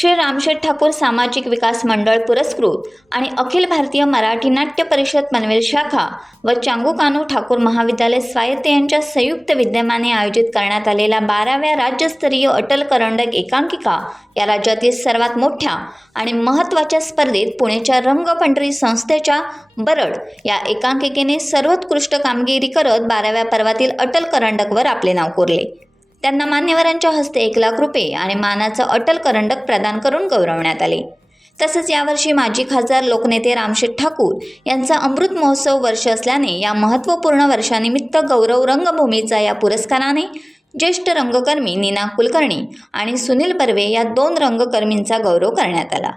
श्री रामशेठ ठाकूर सामाजिक विकास मंडळ पुरस्कृत आणि अखिल भारतीय मराठी नाट्य परिषद पनवेल शाखा व चांगू कानू ठाकूर महाविद्यालय स्वायत्त यांच्या संयुक्त विद्यमाने आयोजित करण्यात आलेल्या 12व्या राज्यस्तरीय अटल करंडक एकांकिका या राज्यातील सर्वात मोठ्या आणि महत्त्वाच्या स्पर्धेत पुणेच्या रंगपंढरी संस्थेच्या बरड या एकांकिकेने सर्वोत्कृष्ट कामगिरी करत 12व्या पर्वातील अटल करंडकवर आपले नाव कोरले। त्यांना मान्यवरांच्या हस्ते 1 लाख रुपये आणि मानाचं अटल करंडक प्रदान करून गौरवण्यात आले। तसंच यावर्षी माजी खासदार लोकनेते रामशेठ ठाकूर यांचा अमृत महोत्सव वर्ष असल्याने या महत्त्वपूर्ण वर्षानिमित्त गौरव रंगभूमीचा या पुरस्काराने ज्येष्ठ रंगकर्मी नीना कुलकर्णी आणि सुनील बर्वे या 2 रंगकर्मींचा गौरव करण्यात आला।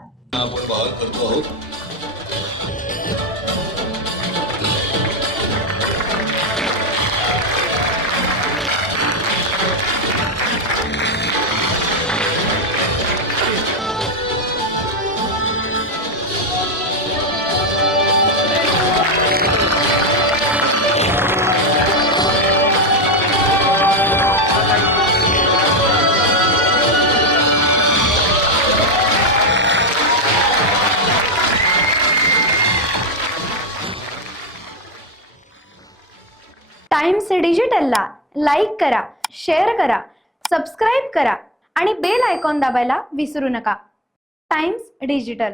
टाइम्स डिजिटलला लाईक करा, शेअर करा, सबस्क्राईब करा आणि बेल आयकॉन दाबायला विसरू नका। Times digital.